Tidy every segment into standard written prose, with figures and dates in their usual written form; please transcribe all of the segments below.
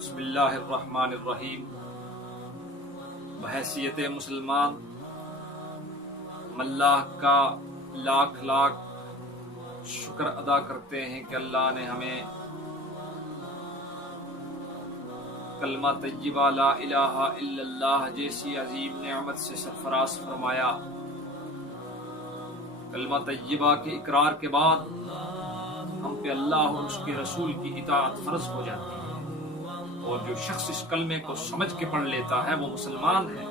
بسم اللہ الرحمن الرحیم۔ بحیثیت مسلمان ہم اللہ کا لاکھ لاکھ شکر ادا کرتے ہیں کہ اللہ نے ہمیں کلمہ طیبہ لا الہ الا اللہ جیسی عظیم نعمت سے سرفراز فرمایا۔ کلمہ طیبہ کے اقرار کے بعد ہم پہ اللہ اور اس کے رسول کی اطاعت فرض ہو جاتی ہے، اور جو شخص اس کلمے کو سمجھ کے پڑھ لیتا ہے وہ مسلمان ہے۔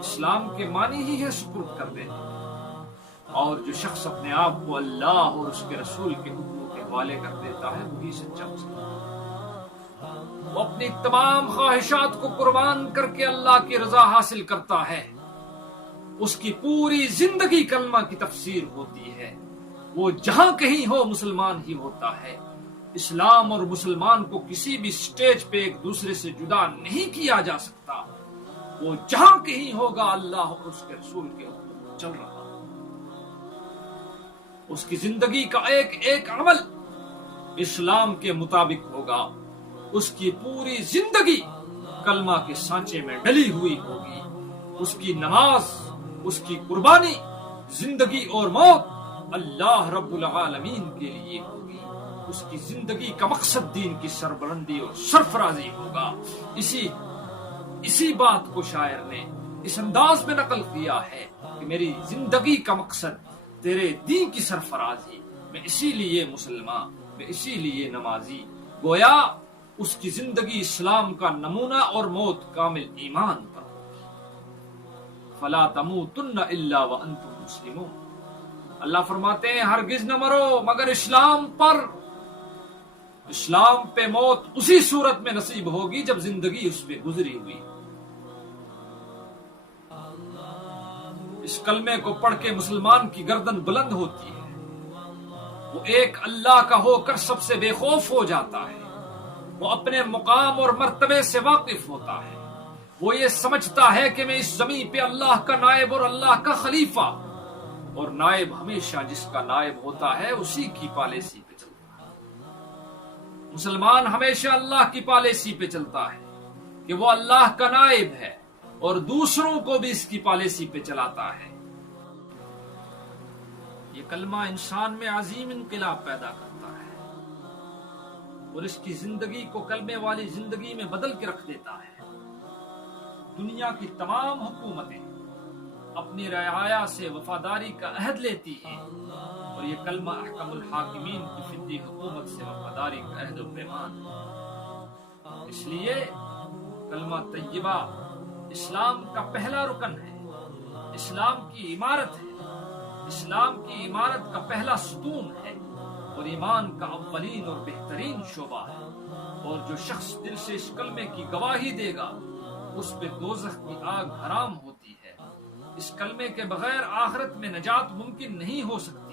اسلام کے معنی ہی ہے سپرد کر دینا، اور جو شخص اپنے آپ کو اللہ اور اس کے رسول کے حکموں کے حوالے کر دیتا ہے وہی سچا مسلمان۔ وہ اپنی تمام خواہشات کو قربان کر کے اللہ کی رضا حاصل کرتا ہے، اس کی پوری زندگی کلمہ کی تفسیر ہوتی ہے۔ وہ جہاں کہیں ہو مسلمان ہی ہوتا ہے۔ اسلام اور مسلمان کو کسی بھی سٹیج پہ ایک دوسرے سے جدا نہیں کیا جا سکتا۔ وہ جہاں کہیں ہوگا اللہ اور اس کے رسول کے حکم چل رہا، اس کی زندگی کا ایک ایک عمل اسلام کے مطابق ہوگا، اس کی پوری زندگی کلمہ کے سانچے میں ڈلی ہوئی ہوگی۔ اس کی نماز، اس کی قربانی، زندگی اور موت اللہ رب العالمین کے لیے ہوگی۔ اس کی زندگی کا مقصد دین کی سربلندی اور سرفرازی ہوگا۔ اسی بات کو شاعر نے اس انداز میں نقل کیا ہے کہ میری زندگی کا مقصد تیرے دین کی سرفرازی، میں اسی لیے مسلمان، میں اسی لیے نمازی۔ گویا اس کی زندگی اسلام کا نمونہ اور موت کامل ایمان پر ہوگی۔ فلا تموتن الا وانتم مسلمون۔ اللہ فرماتے ہیں ہرگز نہ مرو مگر اسلام پر۔ اسلام پہ موت اسی صورت میں نصیب ہوگی جب زندگی اس پہ گزری ہوئی۔ اس کلمے کو پڑھ کے مسلمان کی گردن بلند ہوتی ہے، وہ ایک اللہ کا ہو کر سب سے بے خوف ہو جاتا ہے، وہ اپنے مقام اور مرتبے سے واقف ہوتا ہے، وہ یہ سمجھتا ہے کہ میں اس زمین پہ اللہ کا نائب اور اللہ کا خلیفہ، اور نائب ہمیشہ جس کا نائب ہوتا ہے اسی کی پالیسی پہ چلتا ہے۔ مسلمان ہمیشہ اللہ کی پالیسی پہ چلتا ہے کہ وہ اللہ کا نائب ہے، اور دوسروں کو بھی اس کی پالیسی پہ چلاتا ہے۔ یہ کلمہ انسان میں عظیم انقلاب پیدا کرتا ہے، اور اس کی زندگی کو کلمے والی زندگی میں بدل کے رکھ دیتا ہے۔ دنیا کی تمام حکومتیں اپنی رعایا سے وفاداری کا عہد لیتی ہیں، اور یہ کلمہ احکم الحاکمین کی فطری حکومت سے وفاداری کا عہد و پیمان ہے۔ اس لیے کلمہ طیبہ اسلام کا پہلا رکن ہے، اسلام کی عمارت ہے، اسلام کی عمارت کا پہلا ستون ہے، اور ایمان کا اولین اور بہترین شعبہ ہے۔ اور جو شخص دل سے اس کلمے کی گواہی دے گا اس پہ دوزخ کی آگ حرام ہوتی ہے۔ اس کلمے کے بغیر آخرت میں نجات ممکن نہیں ہو سکتی۔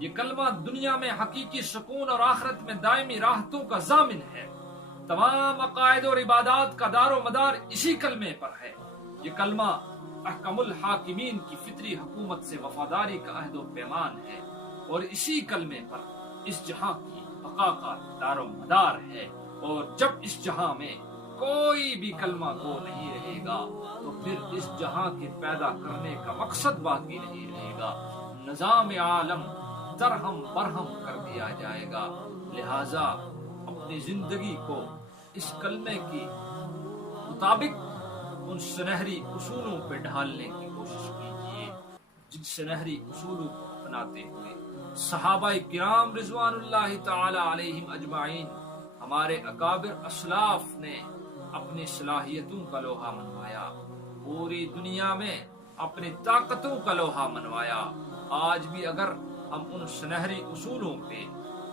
یہ کلمہ دنیا میں حقیقی سکون اور آخرت میں دائمی راحتوں کا ضامن ہے۔ تمام عقائد اور عبادات کا دار و مدار اسی کلمے پر ہے۔ یہ کلمہ احکم الحاکمین کی فطری حکومت سے وفاداری کا عہد و پیمان ہے، اور اسی کلمے پر اس جہاں کی بقا کا دار و مدار ہے۔ اور جب اس جہاں میں کوئی بھی کلمہ گو نہیں رہے گا تو پھر اس جہاں کے پیدا کرنے کا مقصد باقی نہیں رہے گا، نظام عالم درہم برہم کر دیا جائے گا۔ لہٰذا اپنی زندگی کو اس کلمے کی مطابق ان سنہری اصولوں پہ ڈھالنے کی کوشش کیجیے جن سنہری اصولوں کو اپناتے ہوئے صحابہ کرام رضوان اللہ تعالی علیہم اجمعین، ہمارے اکابر اسلاف نے اپنی صلاحیتوں کا لوہا منوایا، پوری دنیا میں اپنی طاقتوں کا لوہا منوایا۔ آج بھی اگر ہم ان سنہری اصولوں پہ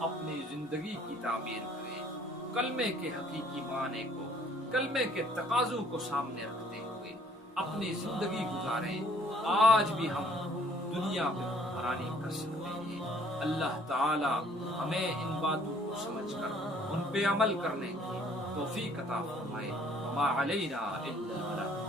اپنی زندگی کی تعمیر کریں، کلمے کے حقیقی معنی کو، کلمے کے تقاضوں کو سامنے رکھتے ہوئے اپنی زندگی گزاریں، آج بھی ہم دنیا پہ حکمرانی کر سکتے ہیں۔ اللہ تعالی ہمیں ان باتوں کو سمجھ کر ان پہ عمل کرنے کی توفیق عطا فرمائے۔ وما علینا الا البلاغ۔